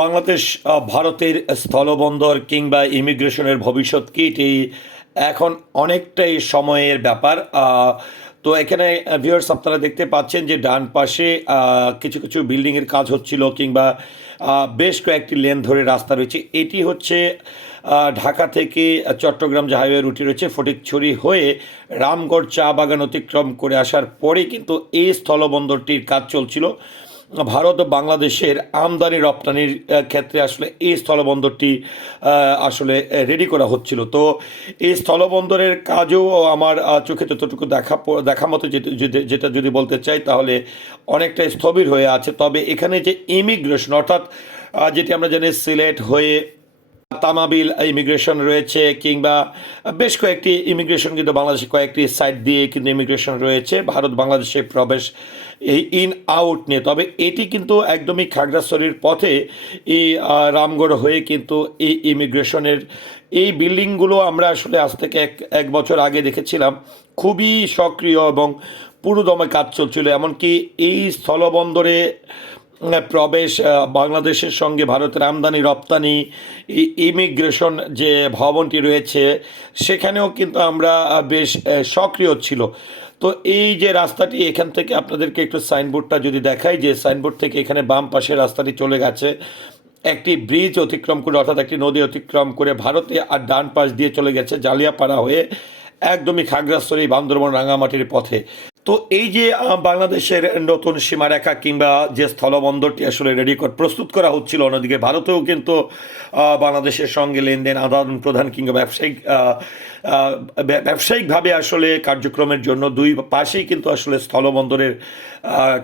বাংলাদেশ ভারতের স্থলবন্দর কিংবা ইমিগ্রেশনের ভবিষ্যৎ কি? এটি এখন অনেকটাই সময়ের ব্যাপার। তো এখানে ভিউয়ার্স আপনারা দেখতে পাচ্ছেন যে ডান পাশে কিছু কিছু বিল্ডিংয়ের কাজ হচ্ছিল কিংবা বেশ কয়েকটি লেন ধরে রাস্তা রয়েছে। এটি হচ্ছে ঢাকা থেকে চট্টগ্রাম যে হাইওয়ে রুটি রয়েছে, ফটিকছড়ি হয়ে রামগড় চা বাগান অতিক্রম করে আসার পরে কিন্তু এই স্থলবন্দরটির কাজ চলছিল। ভারত ও বাংলাদেশের আমদানি রপ্তানির ক্ষেত্রে আসলে এই স্থলবন্দরটি আসলে রেডি করা হচ্ছিল। তো এই স্থলবন্দরের কাজও আমার চোখে যতটুকু দেখা দেখা মতো যেটা যদি- বলতে চাই, তাহলে অনেকটা স্থবির হয়ে আছে। তবে এখানে যে ইমিগ্রেশন অর্থাৎ যেটি আমরা জানি সিলেট হয়ে তামাবিল ইমিগ্রেশন রয়েছে কিংবা বেশ কয়েকটি ইমিগ্রেশন কিন্তু বাংলাদেশে কয়েকটি সাইট দিয়ে কিন্তু ইমিগ্রেশন রয়েছে। ভারত বাংলাদেশে প্রবেশ এই ইন আউট নিয়ে। তবে এটি কিন্তু একদমই খাগড়াছড়ির পথে এই রামগড় হয়ে কিন্তু এই ইমিগ্রেশনের এই বিল্ডিংগুলো আমরা আসলে আজ থেকে এক এক বছর আগে দেখেছিলাম। খুবই সক্রিয় এবং পুরোদমে কাজ চলছিল। এমনকি এই স্থলবন্দরে প্রবেশ বাংলাদেশের সঙ্গে ভারতের আমদানি, রপ্তানি ইমিগ্রেশন যে ভবনটি রয়েছে, সেখানেও কিন্তু আমরা বেশ সক্রিয় ছিল। তো এই যে রাস্তাটি, এখান থেকে আপনাদেরকে একটু সাইনবোর্ডটা যদি দেখাই, যে সাইনবোর্ড থেকে এখানে বাম পাশে রাস্তাটি চলে গেছে, একটি ব্রিজ অতিক্রম করে, অর্থাৎ একটি নদী অতিক্রম করে ভারতে আর ডান পাশ দিয়ে চলে গেছে, জালিয়াপাড়া হয়ে একদমই খাগড়াছড়ি, বান্দরবন রাঙামাটির পথে। তো এই যে বাংলাদেশের নতুন সীমারেখা কিংবা যে স্থলবন্দরটি আসলে রেডি প্রস্তুত করা হচ্ছিল, অন্যদিকে ভারতেও কিন্তু বাংলাদেশের সঙ্গে লেনদেন, আদান প্রদান কিংবা ব্যবসায়িক ব্যবসায়িকভাবে আসলে কার্যক্রমের জন্য দুই পাশেই কিন্তু আসলে স্থলবন্দরের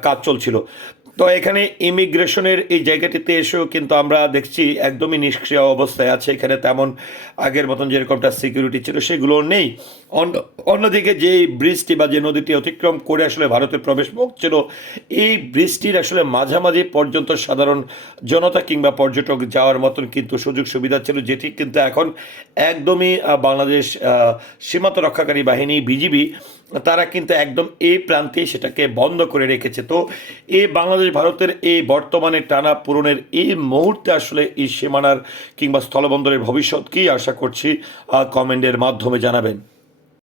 কাজ চলছিল। তো এখানে ইমিগ্রেশনের এই জায়গাটিতে এসেও কিন্তু আমরা দেখছি একদমই নিষ্ক্রিয় অবস্থায় আছে। এখানে তেমন আগের মতন যেরকমটা সিকিউরিটি ছিল, সেগুলো নেই। অন্য অন্যদিকে যে ব্রিজটি বা যে নদীটি অতিক্রম করে আসলে ভারতে প্রবেশ ছিল, এই ব্রিজটির আসলে মাঝামাঝি পর্যন্ত সাধারণ জনতা কিংবা পর্যটক যাওয়ার মতন কিন্তু সুযোগ সুবিধা ছিল, যেটি কিন্তু এখন একদমই বাংলাদেশ সীমান্ত রক্ষাকারী বাহিনী, বিজিবি তারা কিন্তু একদম এই প্রান্তে সেটাকে বন্ধ করে রেখেছে। তো এই বাংলাদেশ, ভারতের এই বর্তমানে টানা পূরণের এই মুহূর্তে আসলে এই সীমানার কিংবা স্থলবন্দরের ভবিষ্যৎ কী? আশা করছি কমেন্টের মাধ্যমে জানাবেন।